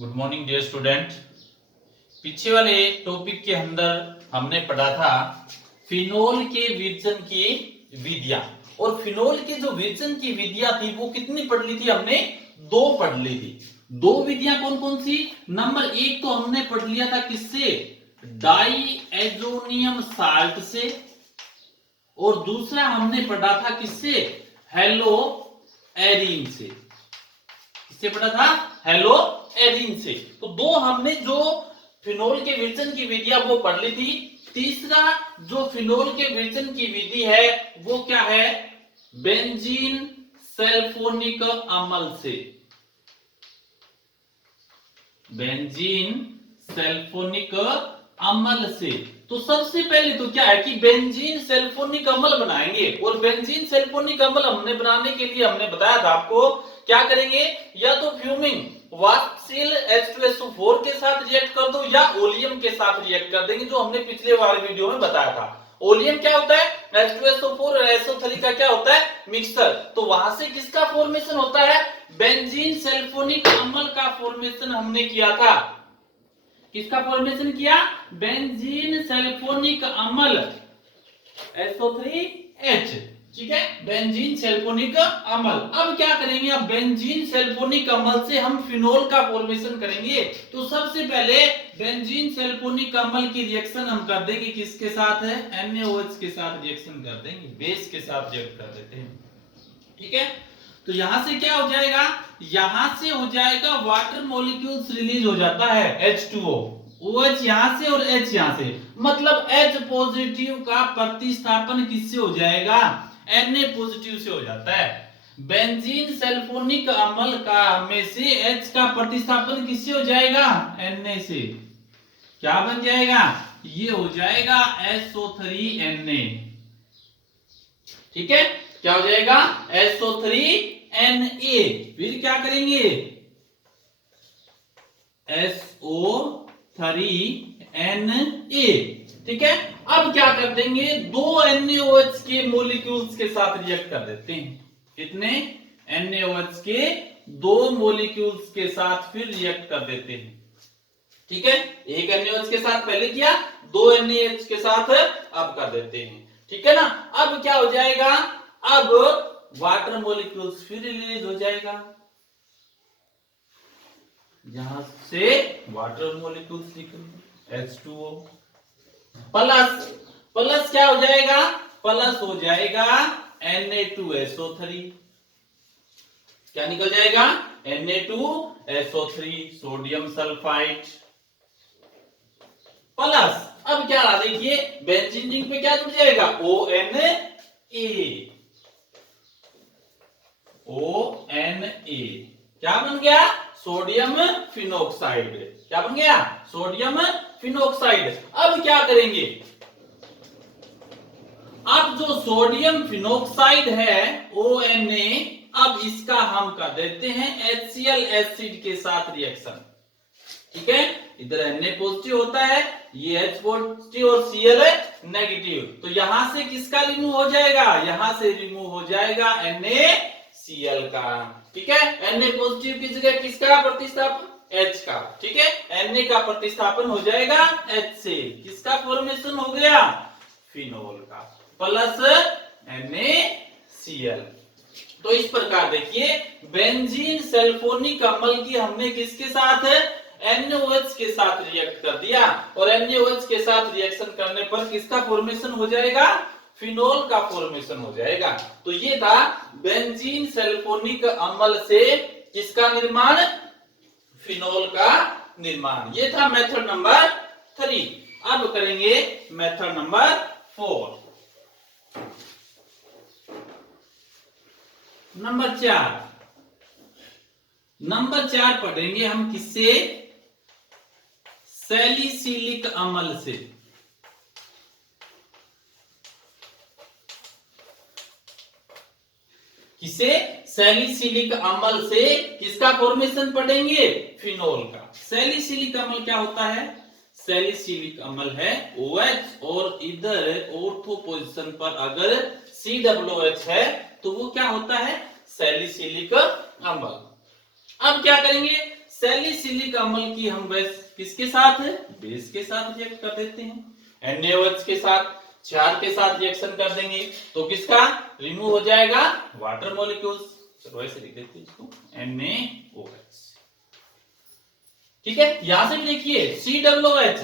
Good morning dear student. पीछे वाले topic के अंदर हमने पढ़ा था फिनोल के विरजन की विधियां। और फिनोल के जो विरजन की विधियां थी वो कितनी पढ़ ली थी हमने? दो पढ़ ली थी। दो विधियां कौन कौन सी? नंबर एक तो हमने पढ़ लिया था किससे? डाई एजोनियम साल्ट से। और दूसरा हमने पढ़ा था किससे? हेलो एरीन से। किससे पढ़ा था? हेलो एरीन से। तो दो हमने जो फिनोल के विरजन की विधियां वो पढ़ ली थी। तीसरा जो फिनोल के विरजन की विधि है वो क्या है? बेंजीन सल्फोनिक अम्ल से। बेंजीन सल्फोनिक अम्ल से। तो सबसे पहले तो क्या है कि बेंजीन सल्फोनिक अम्ल बनाएंगे। और बेंजीन सल्फोनिक अम्ल हमने बनाने के लिए हमने बताया था आपको क्या करेंगे? या तो फ्यूमिंग वाष्पशील H2SO4 के साथ रिएक्ट कर दो या ओलियम के साथ रिएक्ट कर देंगे, जो हमने पिछले वाले वीडियो में बताया था। ओलियम क्या होता है? H2SO4 और SO3 का क्या होता है? मिक्सचर। तो वहां से किसका फॉर्मेशन होता है? बेंजीन सल्फोनिक अम्ल का फॉर्मेशन हमने किया था। किसका फॉर्मेशन किया? बेंजीन सल्फोनिक अम्ल SO3H। ठीक है, बेंजीन सल्फोनिक अम्ल। अब क्या करेंगे? अब बेंजीन सल्फोनिक अम्ल से हम फिनोल का फॉर्मेशन करेंगे। तो सबसे पहले बेंजीन सल्फोनिक अम्ल की रिएक्शन हम कर देंगे किसके साथ है? NaOH के साथ रिएक्शन कर देंगे, बेस के साथ रिएक्ट कर देते हैं। ठीक है, तो यहां से क्या हो जाएगा? यहां से हो जाएगा वाटर मॉलिक्यूल्स रिलीज हो जाता है H2O। OH यहां से और H यहां से, मतलब H पॉजिटिव का प्रतिस्थापन किससे हो जाएगा? Na पॉजिटिव से हो जाता है। बेंजीन सल्फोनिक अम्ल का में से H का प्रतिस्थापन किससे हो जाएगा? Na से। क्या बन जाएगा? ये हो जाएगा SO3Na। ठीक है, क्या हो जाएगा? SO3Na। फिर क्या करेंगे? SO3Na। ठीक है, अब क्या कर देंगे? दो NaOH के मॉलिक्यूल्स के साथ रिएक्ट कर देते हैं। कितने? NaOH के दो मॉलिक्यूल्स के साथ फिर रिएक्ट कर देते हैं। ठीक है, एक NaOH के साथ पहले किया, दो NaOH के साथ अब कर देते हैं। ठीक है ना? अब क्या हो जाएगा? अब वाटर मॉलिक्यूल्स फिर रिलीज हो जाएगा। यहां से वाटर मॉलिक्यूल्स निकलेंगे H2O प्लस। प्लस क्या हो जाएगा? प्लस हो जाएगा Na2SO3। क्या निकल जाएगा? Na2SO3 sodium sulphide plus. अब क्या रहा? देखिए बेंजीन रिंग पे क्या जुड़ जाएगा? ONA। ONA क्या बन गया? Sodium phenoxide. क्या बन गया? Sodium phenoxide. अब क्या करेंगे? अब जो सोडियम फिनोक्साइड है ONA, अब इसका हम कर देते हैं HCl एसिड के साथ रिएक्शन। ठीक है, इधर Na पॉजिटिव होता है, ये H पॉजिटिव और Cl नेगेटिव। तो यहां से किसका रिमूव हो जाएगा? यहां से रिमूव हो जाएगा NaCl का। ठीक है, Na पॉजिटिव की जगह किसका प्रतिस्थापन? H का। ठीक है, Na का प्रतिस्थापन हो जाएगा H से। किसका फॉर्मेशन हो गया? फिनोल का प्लस NaCl। तो इस प्रकार देखिए बेंजीन सल्फोनिक अम्ल की हमने किसके साथ NaOH के साथ रिएक्ट कर दिया। और NaOH के साथ रिएक्शन करने पर किसका फॉर्मेशन हो जाएगा? फिनोल का फॉर्मेशन हो जाएगा। तो ये था बेंजीन सल्फोनिक अम्ल से किसका निर्माण? फिनोल का निर्माण। ये था मेथड नंबर 3। अब करेंगे मेथड नंबर 4। नंबर 4। नंबर 4 पढ़ेंगे हम किससे? सैलिसिलिक अम्ल से। किसे? सैलिसिलिक अम्ल से किसका फॉर्मेशन पढ़ेंगे? फिनोल का। सैलिसिलिक अम्ल क्या होता है? सैलिसिलिक अम्ल है OH और इधर ऑर्थो पोजीशन पर अगर COOH है तो वो क्या होता है? सैलिसिलिक अम्ल। अब क्या करेंगे? सैलिसिलिक अम्ल की हम बेस किसके साथ है, बेस के साथ रिएक्ट कर देते हैं। NaOH के साथ, क्षार के साथ रिएक्शन कर देंगे तो किसका रिमूव हो जाएगा, वाटर मॉलिक्यूल्स। चलो ऐसे लिख देते हैं इसको NaOH। ठीक है, यहां से भी देखिए COOH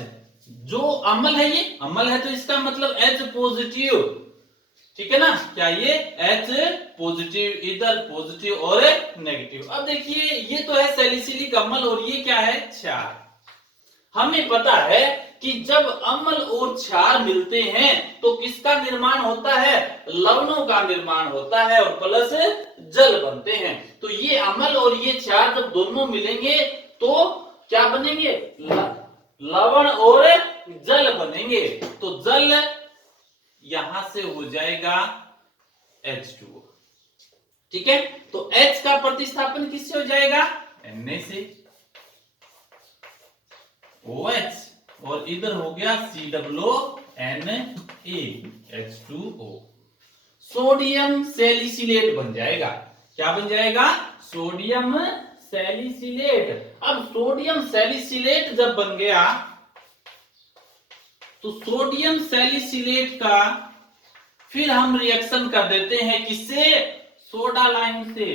जो अम्ल है, ये अम्ल है तो इसका मतलब H पॉजिटिव। ठीक है ना, क्या ये H पॉजिटिव, इधर पॉजिटिव और नेगेटिव। अब देखिए ये तो है सैलिसिलिक अम्ल और ये क्या है, क्षार। हमें पता है कि जब अम्ल और क्षार मिलते हैं तो किसका निर्माण होता है, लवणों का निर्माण होता है और प्लस जल बनते हैं। तो ये अम्ल और ये क्षार जब दोनों मिलेंगे तो क्या बनेंगे, लवण और जल बनेंगे। तो जल यहां से हो जाएगा H2O। ठीक है, तो H का प्रतिस्थापन किससे हो जाएगा, Na से, OH और इधर हो गया COONA H2O। सोडियम सैलिसिलेट बन जाएगा। क्या बन जाएगा, सोडियम सैलिसिलेट। अब सोडियम सैलिसिलेट जब बन गया तो सोडियम सैलिसिलेट का फिर हम रिएक्शन कर देते हैं किससे, सोडा लाइम से।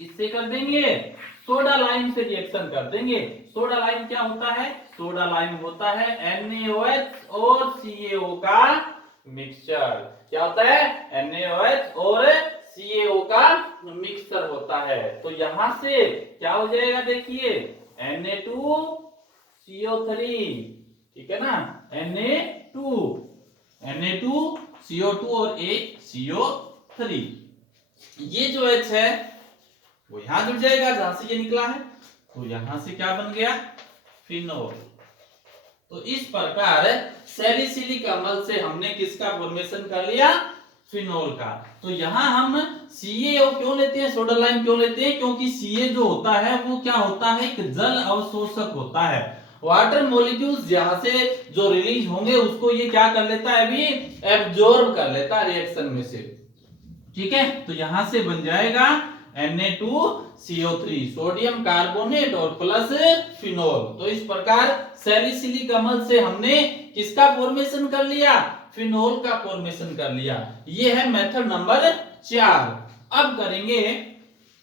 किससे कर देंगे, सोडा लाइम से रिएक्शन कर देंगे। सोडा लाइम क्या होता है, सोडा लाइम होता है NaOH और CaO का मिक्सचर। क्या होता है, NaOH और CaO का मिक्सचर होता है। तो यहां से क्या हो जाएगा, देखिए Na2CO3। ठीक है ना, Na2CO2 और एक CO3। ये जो H है वो यहां जुड़ जाएगा जहां से ये निकला है, तो यहां से क्या बन गया, फिनोल। तो इस प्रकार सैलिसिलिक अम्ल से हमने किसका फॉर्मेशन कर लिया, फिनोल का। तो यहां हम CaO क्यों लेते हैं, सोडा लाइम क्यों लेते हैं, क्योंकि Ca जो होता है वो क्या होता है, एक जल अवशोषक होता है। वाटर मॉलिक्यूल्स यहां से जो रिलीज होंगे उसको ये क्या कर लेता है, अभी एब्जॉर्ब कर लेता है रिएक्शन में से। ठीक है, तो यहां से बन जाएगा Na2CO3 सोडियम कार्बोनेट और प्लस फिनोल। तो इस प्रकार सैलिसिलिक अम्ल से हमने किसका फॉर्मेशन कर लिया, फिनोल का फॉर्मेशन कर लिया। ये है मेथड नंबर 4। अब करेंगे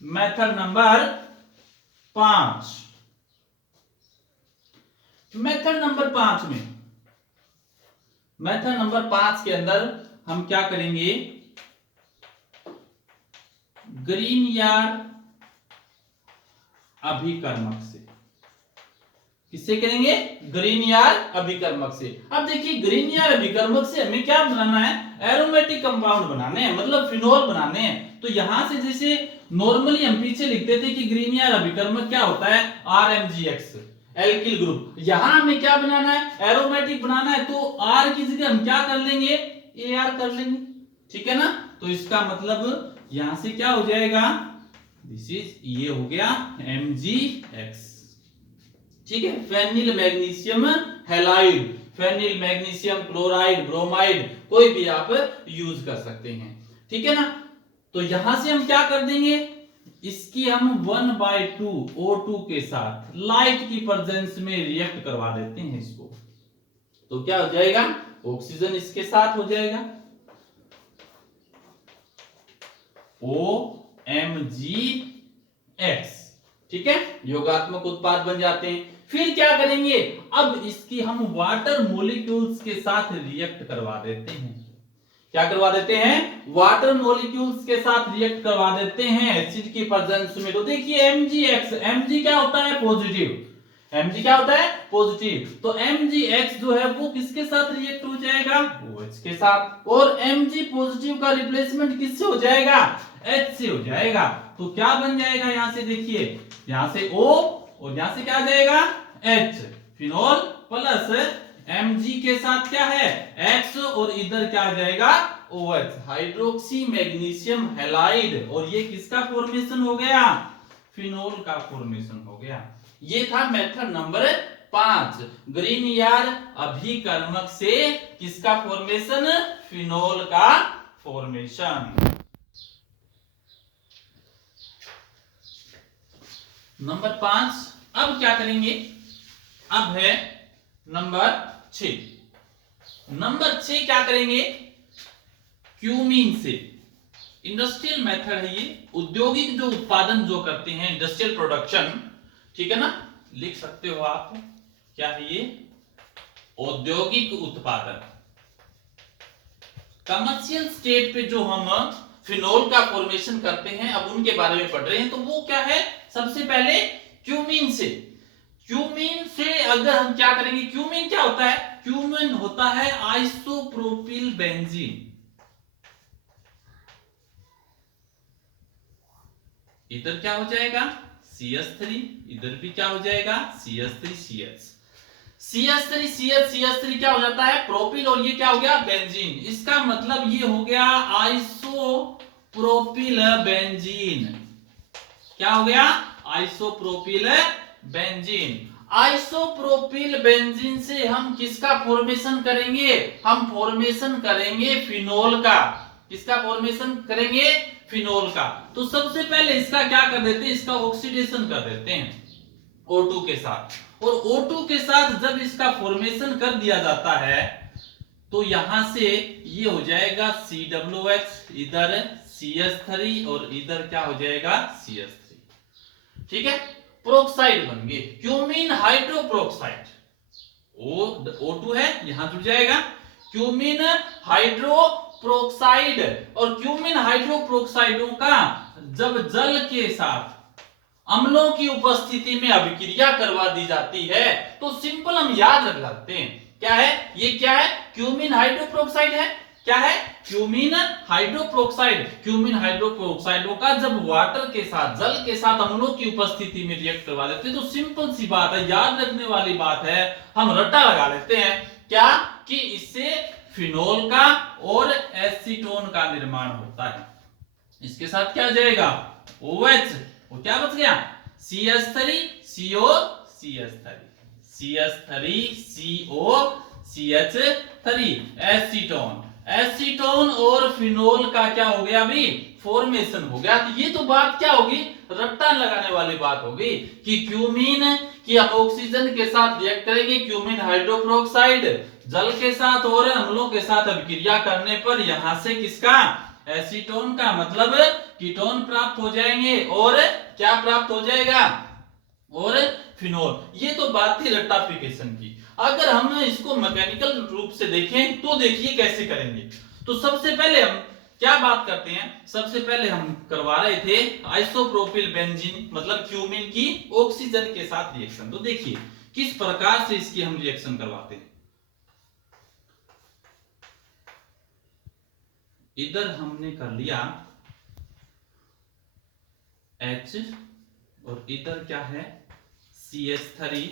मेथड नंबर 5। मेथड नंबर 5 में, मेथड नंबर 5 के अंदर हम क्या करेंगे, ग्रीनयार्ड अभिकर्मक से। किससे करेंगे, ग्रीनयार्ड अभिकर्मक से। अब देखिए ग्रीनयार्ड अभिकर्मक से हमें क्या बनाना है, एरोमेटिक कंपाउंड बनाने हैं, मतलब फिनोल बनाने हैं। तो यहां से जैसे नॉर्मली हम पीछे लिखते थे कि ग्रीनयार्ड अभिकर्मक क्या होता है, RMGX एल्किल ग्रुप। यहां हमें क्या बनाना है, एरोमेटिक बनाना है। तो R की जगह हम क्या कर लेंगे, AR कर लेंगे। ठीक है ना, तो इसका मतलब यहां से क्या हो जाएगा, दिस इज, ये हो गया MgX। ठीक है, phenyl magnesium halide, phenyl magnesium chloride, bromide, कोई भी आप यूज कर सकते हैं। ठीक है ना, तो यहां से हम क्या कर देंगे, इसकी हम 1/2 O2 के साथ लाइट की प्रेजेंस में रिएक्ट करवा देते हैं इसको। तो क्या हो जाएगा, ऑक्सीजन इसके साथ हो जाएगा OMgX। ठीक है, योगात्मक उत्पाद बन जाते हैं। फिर क्या करेंगे, अब इसकी हम वाटर मॉलिक्यूल्स के साथ रिएक्ट करवा देते हैं। क्या करवा देते हैं, वाटर मॉलिक्यूल्स के साथ रिएक्ट करवा देते हैं एसिड की प्रेजेंस में। तो देखिए MgX, Mg क्या होता है, पॉजिटिव। Mg क्या होता है, पॉजिटिव। तो MgX जो है वो किसके साथ रिएक्ट हो जाएगा, OH के साथ। और Mg पॉजिटिव का रिप्लेसमेंट किससे हो जाएगा, H से हो जाएगा। तो क्या बन जाएगा, यहां से देखिए, यहां से O और यहां से क्या आ जाएगा, H, फिनोल प्लस Mg के साथ क्या है, X और इधर क्या आ जाएगा, OH, हाइड्रोक्सी मैग्नीशियम हैलाइड। और ये किसका फॉर्मेशन हो गया, फिनोल का फॉर्मेशन हो गया। ये था मेथड नंबर 5, ग्रीनयार्ड अभिकर्मक से किसका फॉर्मेशन, फिनोल का फॉर्मेशन। नंबर 5 अब क्या करेंगे, अब है नंबर 6। नंबर 6 क्या करेंगे, क्यूमीन से, इंडस्ट्रियल मेथड है ये, औद्योगिक जो उत्पादन जो करते हैं, इंडस्ट्रियल प्रोडक्शन, ठीक है ना, लिख सकते हो आप, क्या है ये, औद्योगिक उत्पादन। कमर्शियल स्टेट पे जो हम फिनोल का फॉर्मेशन करते हैं, अब उनके बारे में पढ़ रहे हैं, तो वो क्या है, सबसे पहले क्यूमीन से। क्यूमीन से अगर हम क्या करेंगे, क्यूमीन क्या होता है, क्यूमीन होता है आइसोप्रोपिल बेंजीन। इधर क्या हो जाएगा CH3, इधर भी क्या हो जाएगा CH3CH, CH3CH क्या हो जाता है प्रोपिल, और ये क्या हो गया बेंजीन। इसका मतलब ये हो गया आइसोप्रोपिल बेंजीन। क्या हो गया, आइसोप्रोपिल बेंजीन। आइसोप्रोपिल बेंजीन से हम किसका फॉर्मेशन करेंगे, हम फॉर्मेशन करेंगे फिनोल का। किसका फॉर्मेशन करेंगे, फिनोल का। तो सबसे पहले इसका क्या कर देते हैं, इसका ऑक्सीडेशन कर देते हैं O2 के साथ, और O2 के साथ जब इसका फॉर्मेशन कर दिया जाता है तो यहां से ये हो जाएगा COOH, इधर CH3 और इधर क्या हो जाएगा CH3, ठीक है, प्रोक्साइड बन गए, क्यूमीन हाइड्रोप्रोक्साइड। O2 है यहां जुड़ जाएगा क्यूमीन हाइड्रोप्रोक्साइड, और क्यूमीन हाइड्रोप्रोक्साइडों का जब जल के साथ अम्लों की उपस्थिति में अभिक्रिया करवा दी जाती है तो सिंपल हम याद रख सकते हैं, क्या है ये, क्या है क्यूमीन हाइड्रोप्रोक्साइड है, क्या है क्यूमीन हाइड्रोप्रोक्साइड। क्यूमीन हाइड्रोप्रोक्साइडों का जब वाटर के साथ, जल के साथ अम्लों की उपस्थिति में रिएक्ट करवा देते हैं तो सिंपल सी बात है, याद रखने वाली बात है, हम रट्टा लगा लेते हैं क्या, कि इससे फिनोल का और एसीटोन का निर्माण होता है। इसके साथ क्या हो जाएगा OH, वो क्या बच गया CH3CO CH3 CH3CO CH3 acetone. Acetone और फिनोल का क्या हो गया अभी फॉर्मेशन हो गया। तो ये तो बात क्या होगी, रट्टा लगाने वाली बात होगी कि क्यूमीन की हम ऑक्सीजन के साथ रिएक्ट करेंगे, क्यूमीन हाइड्रोप्रोक्साइड जल के साथ और अम्लों के साथ अभिक्रिया करने पर यहां से किसका एसीटोन का मतलब कीटोन प्राप्त हो जाएंगे, और क्या प्राप्त हो जाएगा, और फिनोल। ये तो बात थी रट्टाफिकेशन की। अगर हम इसको मैकेनिकल रूप से देखें तो देखिए कैसे करेंगे। तो सबसे पहले हम क्या बात करते हैं, सबसे पहले हम करवा रहे थे आइसोप्रोपिल बेंजीन मतलब क्यूमीन की ऑक्सीजन के साथ रिएक्शन। तो देखिए किस प्रकार से इसकी हम रिएक्शन करवाते हैं। इधर हमने कर लिया H और इधर क्या है CH3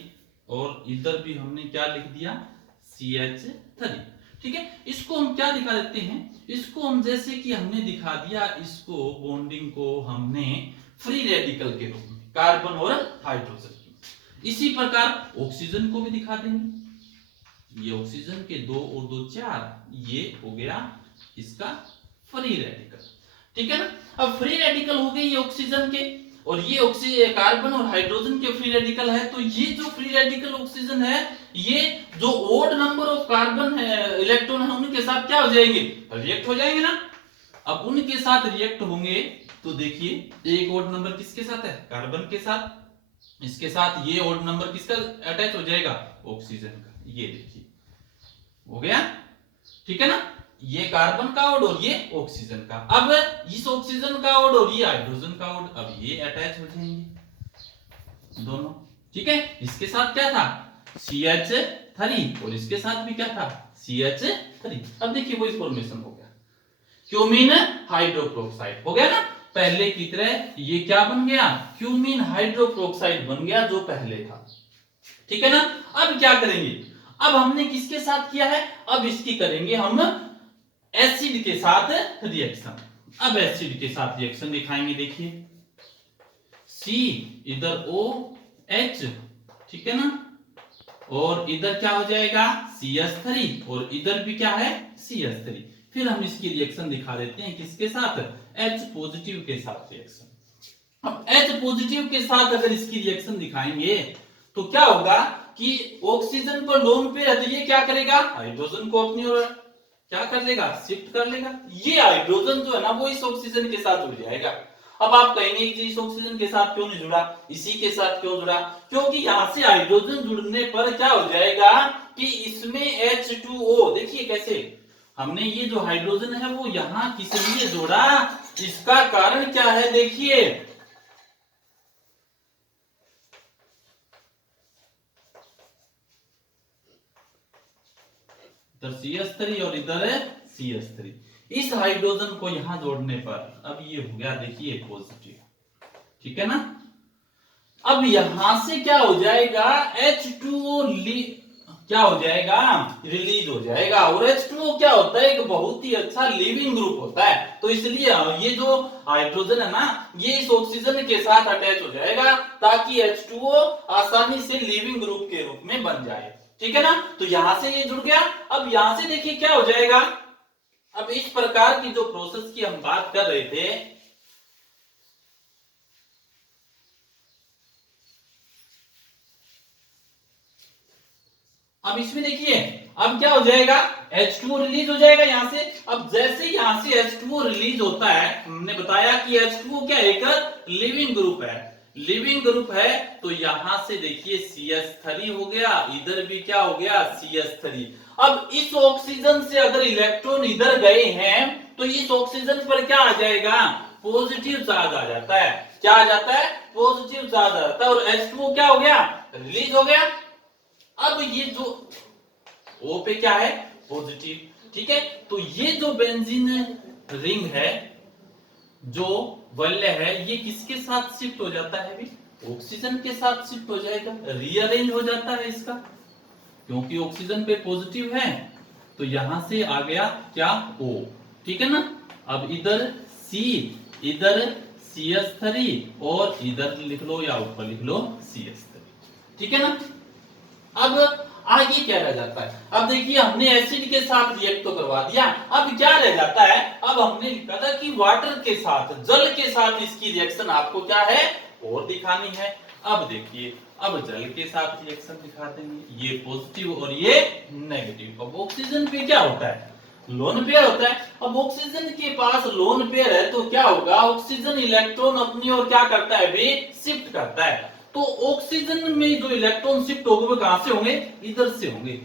और इधर भी हमने क्या लिख दिया CH3, ठीक है। इसको हम क्या दिखा देते हैं, इसको हम जैसे कि हमने दिखा दिया, इसको बॉन्डिंग को हमने फ्री रेडिकल के रूप में कार्बन और हाइड्रोजन की। इसी प्रकार ऑक्सीजन को भी दिखा देंगे, ये ऑक्सीजन के 2 और 2 4, ये हो गया इसका फ्री रेडिकल, ठीक है ना। अब फ्री रेडिकल हो गए ये ऑक्सीजन के, और ये ऑक्सीजन कार्बन और हाइड्रोजन के फ्री रेडिकल है। तो ये जो फ्री रेडिकल ऑक्सीजन है, ये जो ओड नंबर ऑफ कार्बन है इलेक्ट्रॉन है उनके साथ क्या हो जाएंगे रिएक्ट हो जाएंगे ना। अब उनके साथ रिएक्ट होंगे तो देखिए एक ओड नंबर किसके साथ है कार्बन के साथ, इसके साथ ये ओड नंबर किसका अटैच हो जाएगा ऑक्सीजन का, ये देखिए हो गया, ठीक है ना। ये कार्बन का ओड और ये ऑक्सीजन का। अब इस ऑक्सीजन का ओड और ये हाइड्रोजन का ओड, अब ये अटैच हो जाएंगे दोनों, ठीक है। इसके साथ क्या था CH3 और इसके साथ भी क्या था CH3। अब देखिए वो फॉर्मेशन हो गया क्यूमीन हाइड्रोप्रोक्साइड हो गया ना। पहले की तरह ये क्या बन गया क्यूमीन हाइड्रोप्रोक्साइड बन गया जो पहले था, ठीक है ना। अब क्या करेंगे, अब हमने किसके साथ किया है, अब इसकी करेंगे हम एसिड के साथ रिएक्शन। अब एसिड के साथ रिएक्शन दिखाएंगे, देखिए C इधर OH, ठीक है ना, और इधर क्या हो जाएगा CH3 और इधर भी क्या है CH3। फिर हम इसकी रिएक्शन दिखा देते हैं किसके साथ H पॉजिटिव के साथ रिएक्शन। अब H पॉजिटिव के साथ अगर इसकी रिएक्शन दिखाएंगे तो क्या होगा कि ऑक्सीजन पर लोन पेयर है तो ये क्या करेगा, हाइड्रोजन को अपनी ओर क्या कर लेगा, शिफ्ट कर लेगा। ये हाइड्रोजन जो है ना वो इस ऑक्सीजन के साथ जुड़ जाएगा। अब आप कहेंगे कि इस ऑक्सीजन के साथ क्यों नहीं जुड़ा, इसी के साथ क्यों जुड़ा, क्योंकि यहां से हाइड्रोजन जुड़ने पर क्या हो जाएगा कि इसमें H2O, देखिए कैसे हमने ये जो हाइड्रोजन है वो यहां किस लिए जोड़ा, इसका कारण क्या है देखिए, इधर CH3 और इधर CH3, इस हाइड्रोजन को यहां जोड़ने पर अब ये हो गया देखिए पॉजिटिव, ठीक है ना। अब यहां से क्या हो जाएगा, H2O क्या हो जाएगा, रिलीज हो जाएगा। और H2O क्या होता है, एक बहुत ही अच्छा लिविंग ग्रुप होता है, तो इसलिए ये जो हाइड्रोजन है ना ये इस ऑक्सीजन के साथ अटैच हो जाएगा ताकि H2O आसानी से लिविंग ग्रुप के रूप में बन जाए, ठीक है ना। तो यहां से ये जुड़ गया। अब यहां से देखिए क्या हो जाएगा, अब इस प्रकार की जो प्रोसेस की हम बात कर रहे थे, अब इसमें देखिए अब क्या हो जाएगा, H2O रिलीज हो जाएगा यहां से। अब जैसे यहां से H2O रिलीज होता है, हमने बताया कि H2O क्या एक लिविंग ग्रुप है, लिविंग ग्रुप है, तो यहां से देखिए CH3 हो गया, इधर भी क्या हो गया CH3। अब इस ऑक्सीजन से अगर इलेक्ट्रॉन इधर गए हैं तो इस ऑक्सीजन पर क्या आ जाएगा, पॉजिटिव चार्ज आ जाता है। क्या आ जाता है, पॉजिटिव चार्ज आ जाता है, और H2O क्या हो गया, रिलीज हो गया। अब ये जो O पे क्या है, पॉजिटिव, ठीक है। तो ये जो बेंजीन रिंग है, जो वलय है, ये किसके साथ शिफ्ट हो जाता है, अभी ऑक्सीजन के साथ शिफ्ट हो जाएगा, रीअरेंज हो जाता है इसका, क्योंकि ऑक्सीजन पे पॉजिटिव है तो यहां से आ गया क्या O, ठीक है ना। अब इधर C, इधर CH3 और इधर लिख लो या ऊपर लिख लो CH3, ठीक है ना। अब आगे क्या रह जाता है, अब देखिए हमने एसिड के साथ रिएक्ट तो करवा दिया, अब क्या रह जाता है, अब हमने लिखा था कि वाटर के साथ, जल के साथ इसकी रिएक्शन आपको क्या है और दिखानी है। अब देखिए अब जल के साथ रिएक्शन दिखा देंगे, ये पॉजिटिव और ये नेगेटिव। अब ऑक्सीजन पे क्या होता है, लोन पेयर होता है। अब ऑक्सीजन के पास लोन पेयर है तो क्या होगा, ऑक्सीजन इलेक्ट्रॉन अपनी ओर क्या करता है, भी शिफ्ट करता है। तो ऑक्सीजन में जो इलेक्ट्रॉन शिफ्ट होंगे वो कहां से होंगे, इधर से होंगे।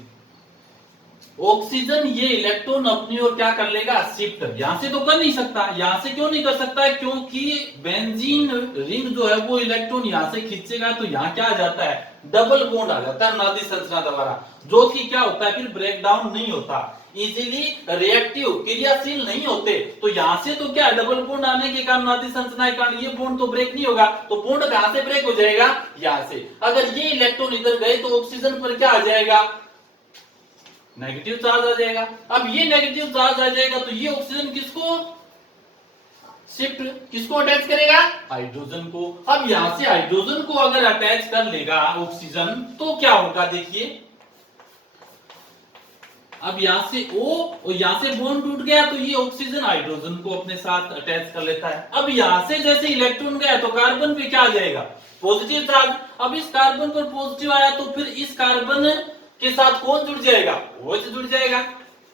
ऑक्सीजन ये इलेक्ट्रॉन अपनी ओर क्या कर लेगा, शिफ्ट। यहां से तो कर नहीं सकता, यहां से क्यों नहीं कर सकता है, क्योंकि बेंजीन रिंग जो है वो इलेक्ट्रॉन यहां से खींचेगा तो यहां क्या आ जाता है, डबल बॉन्ड आ जाता है नादी संरचना द्वारा, जो कि क्या होता है फिर ब्रेक डाउन नहीं होता, इजीली रिएक्टिव क्रियाशील नहीं होते। तो यहां से तो क्या डबल बॉन्ड आने के कारण नादी संरचना के कारण ये बॉन्ड तो ब्रेक नहीं होगा, तो बॉन्ड कहां से ब्रेक हो जाएगा, यहां से। अगर ये इलेक्ट्रॉन इधर गए तो ऑक्सीजन पर क्या आ जाएगा, नेगेटिव चार्ज आ जाएगा। अब ये नेगेटिव चार्ज आ जाएगा तो ये ऑक्सीजन किसको शिफ्ट, किसको अटैच करेगा, हाइड्रोजन को। अब यहां से हाइड्रोजन को अगर अटैच कर लेगा ऑक्सीजन तो क्या होगा देखिए, अब यहां से O और यहां से बॉन्ड टूट गया तो ये ऑक्सीजन हाइड्रोजन को अपने साथ अटैच कर लेता है। अब यहां से जैसे इलेक्ट्रॉन गया तो कार्बन पे क्या आ जाएगा, पॉजिटिव चार्ज। अब इस कार्बन पर पॉजिटिव आया तो फिर इस कार्बन के साथ कौन जुड़ जाएगा, OH जुड़ जाएगा।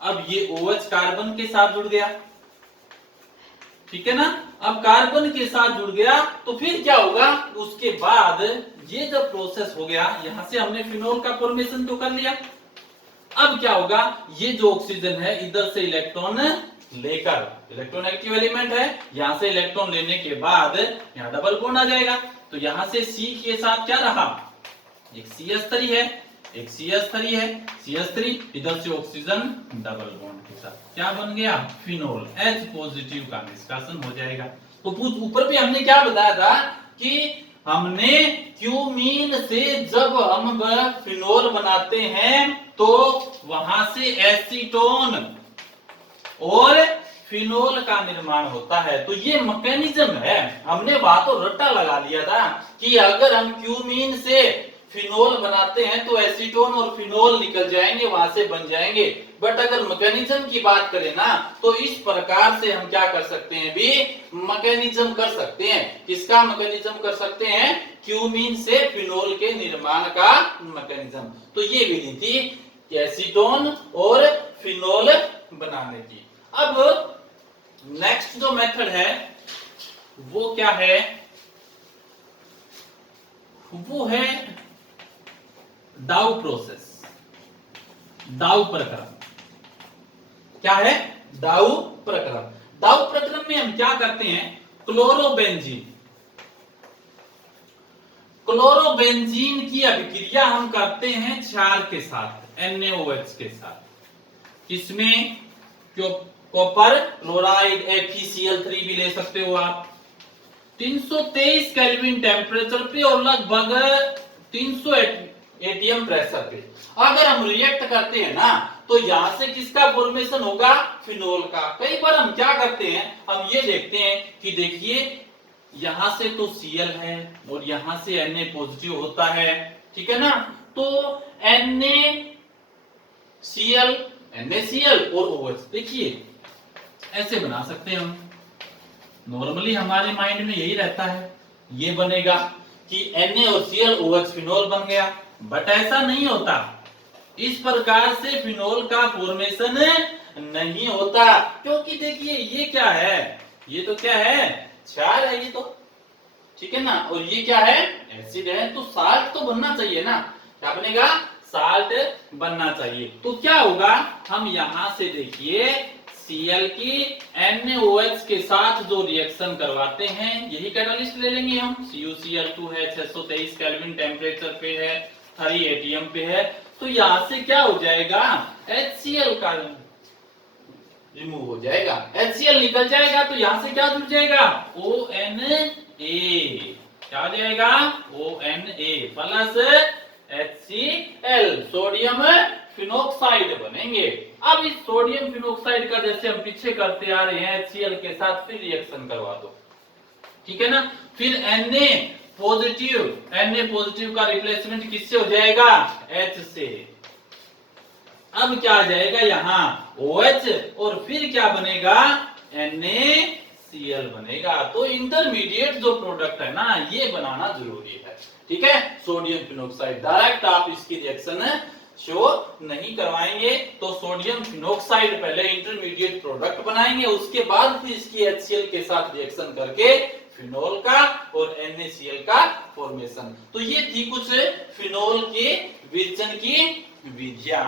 अब ये OH कार्बन के साथ जुड़ गया, ठीक है ना। अब कार्बन के साथ जुड़ गया तो फिर क्या होगा, उसके बाद ये जब प्रोसेस हो गया, यहां से हमने फिनोल का फॉर्मेशन तो कर लिया। अब क्या होगा, ये जो ऑक्सीजन है इधर से इलेक्ट्रॉन लेकर, इलेक्ट्रोनेगेटिव एलिमेंट है, यहां से इलेक्ट्रॉन लेने के बाद यहां डबल बॉन्ड आ जाएगा। तो यहां से C के साथ क्या रहा, एक CH3 है, एक CH3 है, CH3 इधर से ऑक्सीजन डबल बॉन्ड के साथ क्या बन गया, फिनोल, H पॉजिटिव का निष्कासन हो जाएगा। तो ऊपर पे हमने क्या बताया था कि हमने क्यूमीन से जब हम फिनोल बनाते हैं तो वहां से एसीटोन और फिनोल का निर्माण होता है। तो ये मैकेनिज्म है, हमने वहां तो रट्टा लगा लिया था कि अगर हम क्यूमीन से फिनोल बनाते हैं तो एसीटोन और फिनोल निकल जाएंगे, वहां से बन जाएंगे। बट अगर मैकेनिज्म की बात करें ना तो इस प्रकार से हम क्या कर सकते हैं भी, मैकेनिज्म कर सकते हैं। किसका मैकेनिज्म कर सकते हैं? क्यूमीन से फिनोल के निर्माण का मैकेनिज्म। तो ये विधि थी एसीटोन और फिनोल बनाने की। अब नेक्स्ट जो मेथड है वो क्या है? वो है डाउ प्रोसेस, डाउ प्रक्रम। क्या है? डाउ प्रक्रम। डाउ प्रक्रम में हम क्या करते हैं? क्लोरोबेंजीन, क्लोरोबेंजीन की अभिक्रिया हम करते हैं क्षार के साथ, NaOH के साथ। किसमें? कॉपर क्लोराइड FeCl3 भी ले सकते हो आप। 323 केल्विन टेम्परेचर पे और लगभग 300 एटीएम प्रेशर पे अगर हम रिएक्ट करते हैं ना तो यहां से किसका फॉर्मेशन होगा? फिनोल का। कई बार हम क्या करते हैं, हम ये देखते हैं कि देखिए यहां से तो Cl है और यहां से Na पॉजिटिव होता है, ठीक है ना। तो NaCl और OH देखिए ऐसे बना सकते हैं हम। नॉर्मली हमारे माइंड में यही रहता है, ये बनेगा कि Na और Cl OH फिनोल बन गया। बट ऐसा नहीं होता, इस प्रकार से फिनोल का फॉर्मेशन नहीं होता। क्योंकि देखिए ये क्या है? ये तो क्या है? क्षार है ये तो, ठीक है ना। और ये क्या है? एसिड है। तो साल्ट तो बनना चाहिए ना। क्या बनेगा? साल्ट बनना चाहिए। तो क्या होगा? हम यहां से देखिए Cl की NaOH के साथ जो रिएक्शन करवाते हैं यही कैटालिस्ट ले लेंगे हम। CuCl2 है, 623 केल्विन टेम्परेचर पे है, 3 एटीएम पे है। तो यहां से क्या हो जाएगा? HCl का रिमूव हो जाएगा, HCl निकल जाएगा। तो यहां से क्या जुड़ जाएगा? ONa। क्या आ जाएगा? ONa plus HCl, sodium phenoxide बनेंगे। अब इस सोडियम फिनोक्साइड का जैसे हम पीछे करते आ रहे हैं HCl के साथ फिर रिएक्शन करवा दो, ठीक है ना। फिर Na पॉजिटिव का रिप्लेसमेंट किससे हो जाएगा? H से। अब क्या आ जाएगा यहाँ? OH और फिर क्या बनेगा? NaCl बनेगा। तो इंटरमीडिएट जो प्रोडक्ट है ना ये बनाना जरूरी है, ठीक है। सोडियम फिनोक्साइड डायरेक्ट आप इसकी रिएक्शन शो नहीं करवाएंगे। तो सोडियम फिनोक्साइड पहले इंटरमीडिएट प्रोडक्ट बनाएंगे, उसके बाद फिर इसकी HCl के साथ रिएक्शन करके फिनोल का और NaCl का फॉर्मेशन। तो ये थी कुछ फिनोल के विरजन की विधियां।